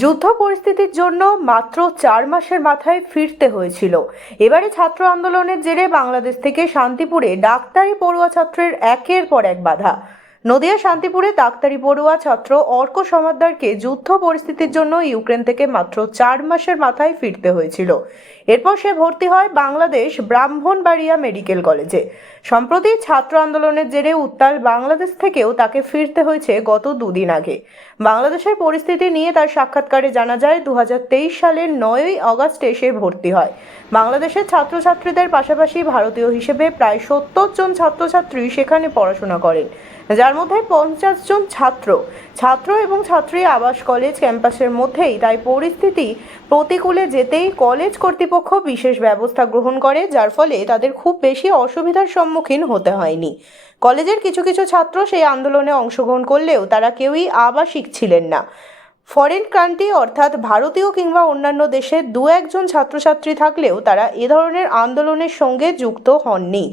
যুদ্ধ পরিস্থিতির জন্য মাত্র চার মাসের মাথায় ফিরতে হয়েছিল। এবারে ছাত্র আন্দোলনের জেরে বাংলাদেশ থেকে শান্তিপুরে ডাক্তারি পড়ুয়া ছাত্রের একের পর এক বাধা। নদিয়া শান্তিপুরে ডাক্তারি পড়ুয়া ছাত্র অর্ক সমাদ্দারকে যুদ্ধ পরিস্থিতির জন্য ইউক্রেন থেকে মাত্র চার মাসের মাথায় ফিরতে হয়েছিল। এরপর সে ভর্তি হয় বাংলাদেশ ব্রাহ্মণবাড়িয়া মেডিকেল কলেজে। সম্প্রতি ছাত্র আন্দোলনের জেরে উত্তাল বাংলাদেশ থেকেও তাকে ফিরতে হয়েছে গত দুদিন আগে। বাংলাদেশের পরিস্থিতি নিয়ে তার সাক্ষাৎকারে জানা যায় দু হাজার তেইশ সালের নয়ই আগস্টে সে ভর্তি হয়। বাংলাদেশের ছাত্রছাত্রীদের পাশাপাশি ভারতীয় হিসেবে প্রায় সত্তর জন ছাত্রছাত্রী সেখানে পড়াশোনা করেন। যার মধ্যে পঞ্চাশ জন ছাত্র। ছাত্র এবং ছাত্রী আবাস কলেজ ক্যাম্পাসের মধ্যেই তাই পরিস্থিতি প্রতিকূলে যেতেই কলেজ কর্তৃপক্ষ বিশেষ ব্যবস্থা গ্রহণ করে, যার ফলে তাদের খুব বেশি অসুবিধার সম্মুখীন হতে হয়নি। কলেজের কিছু কিছু ছাত্র সেই আন্দোলনে অংশগ্রহণ করলেও তারা কেউই আবাসিক ছিলেন না। ফরেন কান্ট্রি অর্থাৎ ভারতীয় কিংবা অন্যান্য দেশে দু একজন ছাত্রছাত্রী থাকলেও তারা এ ধরনের আন্দোলনের সঙ্গে যুক্ত হননি।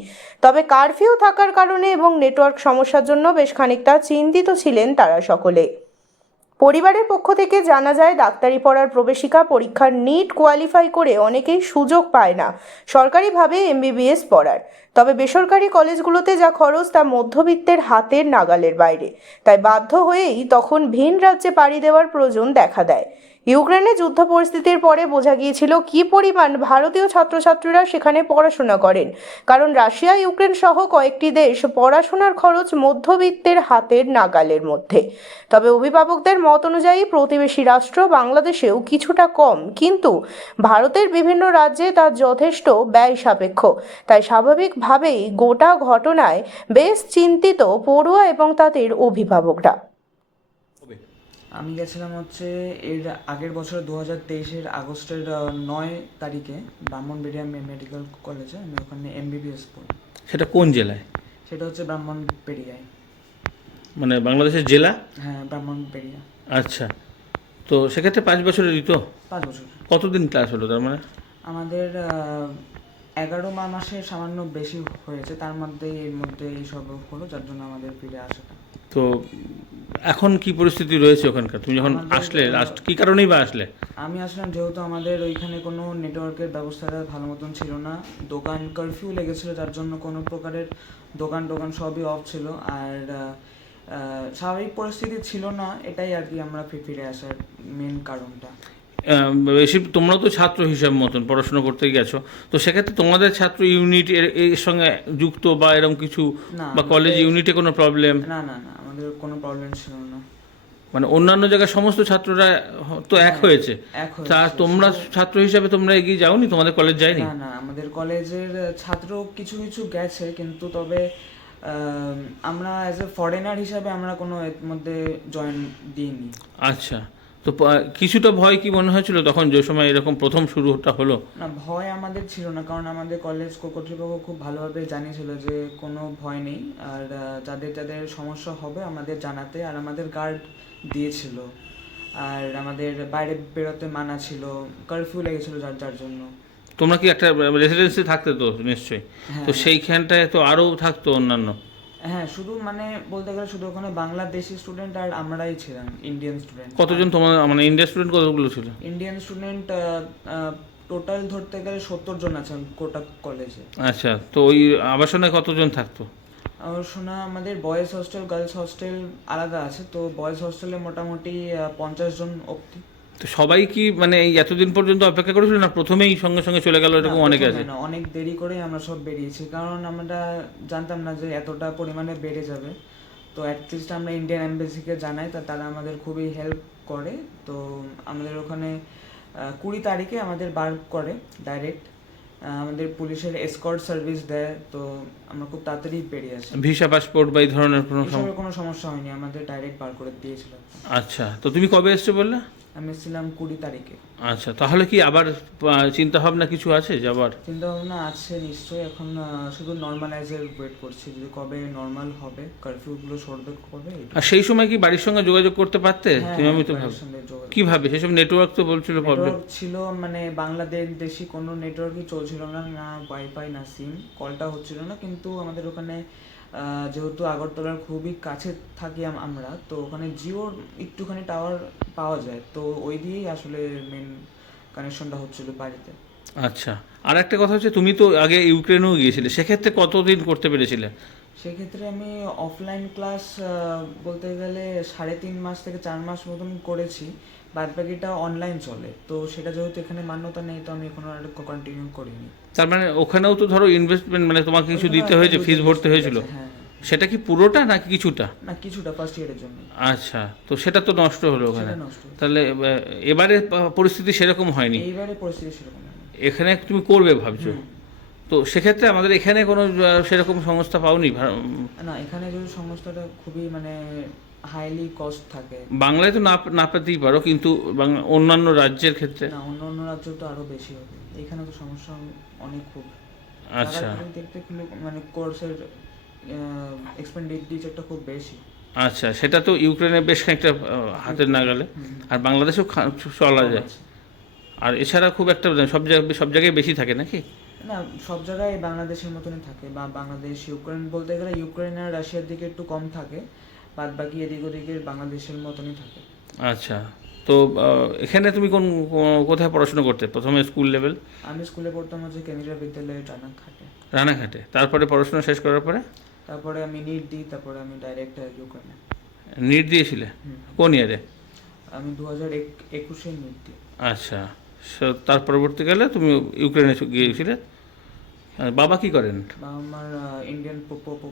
তবে কারফিউ থাকার কারণে এবং নেটওয়ার্ক সমস্যার জন্য বেশ খানিকটা চিন্তিত ছিলেন তারা সকলে। পরিবারের পক্ষ থেকে জানা যায়, ডাক্তারি পড়ার প্রবেশিকা পরীক্ষার নিট কোয়ালিফাই করে অনেকেই সুযোগ পায় না সরকারিভাবে এমবিবিএস পড়ার। তবে বেসরকারি কলেজগুলোতে যা খরচ তা মধ্যবিত্তের হাতের নাগালের বাইরে। তাই বাধ্য হয়েই তখন ভিন রাজ্যে পাড়ি দেওয়ার প্রয়োজন দেখা দেয়। ইউক্রেনে যুদ্ধ পরিস্থিতির পরে বোঝা গিয়েছিল কী পরিমাণ ভারতীয় ছাত্রছাত্রীরা সেখানে পড়াশোনা করেন। কারণ রাশিয়া, ইউক্রেন সহ কয়েকটি দেশ পড়াশোনার খরচ মধ্যবিত্তের হাতের নাগালের মধ্যে। তবে অভিভাবকদের মত অনুযায়ী প্রতিবেশী রাষ্ট্র বাংলাদেশেও কিছুটা কম, কিন্তু ভারতের বিভিন্ন রাজ্যে তা যথেষ্ট ব্যয় সাপেক্ষ। তাই স্বাভাবিকভাবেই গোটা ঘটনায় বেশ চিন্তিত পড়ুয়া এবং তাদের অভিভাবকরা। আমি গেছিলাম হচ্ছে এর আগের বছর দু হাজার তেইশের আগস্টের নয় তারিখে ব্রাহ্মণবেড়িয়া মেডিকেল কলেজে আমি ওখানে এমবিবিএস পড়ি। সেটা কোন জেলায়? সেটা হচ্ছে ব্রাহ্মণবেড়িয়ায় মানে বাংলাদেশের জেলা? হ্যাঁ ব্রাহ্মণবেড়িয়া আচ্ছা। তো সেক্ষেত্রে পাঁচ বছরের দিত পাঁচ বছর। কতদিন ক্লাস হলো তার মানে? আমাদের এগারো মা মাসে সামান্য বেশি হয়েছে তার মধ্যে এর মধ্যে এইসব হলো যার জন্য আমাদের ফিরে আসাটা। তো এখন কি পরিস্থিতি রয়েছে ওখানকার? তুমি যখন আসলে লাস্ট কি কারণেই বা আসলে? আমি আসলাম যেহেতু আমাদের ওইখানে কোনো নেটওয়ার্কের ব্যবস্থাটা ভালো মতন ছিল না। দোকান কারফিউ লেগেছিল তার জন্য কোনো প্রকারের দোকান টোকান সবই অফ ছিল। আর স্বাভাবিক পরিস্থিতি ছিল না এটাই আর কি আমরা ফিরে আসার মেন কারণটা। বেশি তোমরা তো ছাত্র হিসাব মতন পড়াশোনা করতে গেছো। তো সেক্ষেত্রে তোমাদের ছাত্র ইউনিট এর সঙ্গে যুক্ত বা এরকম কিছু বা কলেজ ইউনিটে কোনো প্রবলেম না না না আমাদের কোনো প্রবলেম ছিল না। মানে অন্যান্য জায়গায় সমস্ত ছাত্ররা তো এক হ্যাঁ, হয়েছে। তা তোমরা ছাত্র হিসাবে তোমরা এগিয়ে যাওনি? তোমাদের কলেজ যায়নি? না না আমাদের কলেজের ছাত্র কিছু কিছু গেছে কিন্তু তবে আমরা অ্যাজ এ ফরেনার হিসাবে আমরা কোনো এর মধ্যে জয়েন দিইনি। আচ্ছা। তো কিছুটা ভয় কি মনে হয়েছিল তখন যে সময় এরকম প্রথম শুরুটা হলো? না ভয় আমাদের ছিল না কারণ আমাদের কলেজ কর্তৃপক্ষ খুব ভালোভাবে জানিয়েছিল যে কোনো ভয় নেই আর যাদের যাদের সমস্যা হবে আমাদের জানাতে আর আমাদের গার্ড দিয়েছিল। আর আমাদের বাইরে বেরোতে মানা ছিল কারফিউ লেগেছিল যার যার জন্য। তোমরা কি একটা রেসিডেন্সি থাকতে তো নিশ্চয়ই? হ্যাঁ, তো সেইখানটায় তো আরও থাকতো অন্যান্য? হ্যাঁ শুধু মানে বলতে গেলে শুধু ওখানে বাংলাদেশি স্টুডেন্ট আর আমরাই ছিলাম ইন্ডিয়ান স্টুডেন্ট কতজন তোমার মানে ইন্ডিয়ান স্টুডেন্ট কতগুলো ছিল? ইন্ডিয়ান স্টুডেন্ট টোটাল ধরতে গেলে সত্তর জন আছেন কোটা কলেজে আচ্ছা তো ওই আবাসনে কতজন থাকতো? আমার শোনা আমাদের বয়েজ হস্টেল গার্লস হস্টেল আলাদা আছে তো বয়েজ হস্টেলে মোটামুটি পঞ্চাশ জন অব্দি তো সবাই কি মানে এতদিন পর্যন্ত অপেক্ষা করেছিল না প্রথমেই সঙ্গে সঙ্গে চলে গেল এরকম অনেকে আছে? না, অনেক দেরি করে আমরা সব বেরিয়েছি কারণ আমরা জানতাম না যে এতটা পরিমাণে বেড়ে যাবে। তো অ্যাটলিস্ট আমরা ইন্ডিয়ান এম্বাসিকে জানাই তা তারা আমাদের খুবই হেল্প করে। তো আমাদের ওখানে কুড়ি তারিখে আমাদের বার করে ডাইরেক্ট আমাদের পুলিশের এসকর্ট সার্ভিস দেয় তো আমরা খুব তাড়াতাড়ি বেরিয়ে আসি। ভিসা পাসপোর্ট বা এই ধরনের কোনো কোনো সমস্যা হয়নি আমাদের ডাইরেক্ট বার করে দিয়েছিল। আচ্ছা তো তুমি কবে এসছো বললে? আমি এসেছিলাম কুড়ি তারিখে। আচ্ছা তাহলে কি আবার চিন্তা ভাবনা কিছু আছে যাবার চিন্তা ভাবনা আছে নিশ্চয়ই এখন শুধু নর্মালাইজের ওয়েট করছি যদি কবে নর্মাল হবে কারফিউগুলো সরবে কবে? আর সেই সময় কি বাড়ির সঙ্গে যোগাযোগ করতে পারতে? তুমি আমি তো ভাব। যোগাযোগ। কীভাবে? সেসব নেটওয়ার্ক তো বলছিল প্রবলেম ছিল মানে বাংলাদেশ দেশি কোনো নেটওয়ার্কই চলছিল না না ওয়াইফাই না সিম কলটা হচ্ছিল না কিন্তু আমাদের ওখানে যেহেতু আগরতলার খুবই কাছে থাকি আমরা তো ওখানে জিওর একটুখানি টাওয়ার পাওয়া যায়। তো ওই দিয়েই আসলে মেন কানেকশনটা হচ্ছিল বাড়িতে। আচ্ছা আর একটা কথা হচ্ছে তুমি তো আগে ইউক্রেনেও গিয়েছিলে সেক্ষেত্রে কতদিন করতে পেরেছিলে? সেক্ষেত্রে আমি অফলাইন ক্লাস বলতে গেলে সাড়ে তিন মাস থেকে চার মাস মতন করেছি বাদ বাকিটা অনলাইন চলে। তো সেটা যেহেতু এখানে মান্যতা নেই তো আমি এখনও আর কন্টিনিউ করিনি। তার মানে ওখানেও তো ধরো ইনভেস্টমেন্ট মানে তোমাকে কিছু দিতে হয়েছে ফিস ভরতে হয়েছিল। হ্যাঁ। সেটা কি পুরোটা নাকি কিছুটা? না কিছুটা ফার্স্ট ইয়ারের জন্য। আচ্ছা তো সেটা তো নষ্ট হলো ওখানে। তাহলে এবারে পরিস্থিতি সেরকম হয়নি। এবারে পরিস্থিতি সেরকম। এখানে তুমি করবে ভাবছ? তো সেক্ষেত্রে আমাদের এখানে কোনো সেরকম সংস্থা পাওনি? না এখানে যদি সংস্থাটা খুবই মানে হাইলি কস্ট থাকে। বাংলায় তো না না পেতেই পারো কিন্তু অন্যান্য রাজ্যের ক্ষেত্রে। না অন্য অন্য রাজ্য তো আরও বেশি হবে। এখানে তো সমস্যা অনেক খুব। আচ্ছা। দেখতে মানে কোর্সের এক্সপেন্ডিচারটা খুব বেশি। আচ্ছা সেটা তো ইউক্রেনে বেশ খানিকটা হাতের নাগালে। আর বাংলাদেশেও চলা যায়। আর এছাড়া খুব একটা সব জায়গায় সব জায়গায় বেশি থাকে নাকি? না সব জায়গায় বাংলাদেশের মতনই থাকে বা বাংলাদেশ ইউক্রেন বলতে গেলে ইউক্রেন আর রাশিয়ার দিকে একটু কম থাকে। বাদ বাকি এদিক ওদিকের বাংলাদেশের মতনই থাকে। আচ্ছা তো এখানে তুমি কোন কোথায় পড়াশোনা করতে? প্রথমে স্কুল লেভেল? আমি স্কুলে পড়তাম হচ্ছে কেন্দ্রীয় বিদ্যালয়ে টানা খাটে রানাঘাটে। তারপরে পড়াশোনা শেষ করার পরে? তারপরে আমি নিট দিই তারপরে আমি ডাইরেক্ট ইউক্রেনে নিট দিয়েছিলে। কোন ইয়ারে আমি দু হাজার একুশে নিট দিই। আচ্ছা তার পরবর্তীকালে তুমি ইউক্রেনে গিয়েছিলে? বাবা কি করেন? আমার ইন্ডিয়ান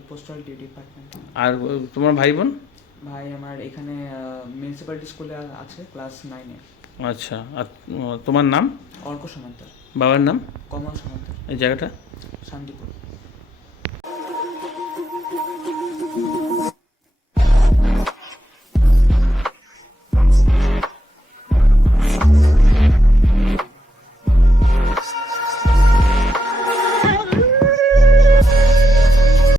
পোস্টাল ডিপার্টমেন্ট আর তোমার ভাই বোন? ভাই আমার এখানে মিউনিসিপ্যালিটি স্কুলে আছে ক্লাস নাইনে আচ্ছা আর তোমার নাম? অর্ক সামন্ত বাবার নাম? কমল সামন্ত এই জায়গাটা? শান্তিপুর।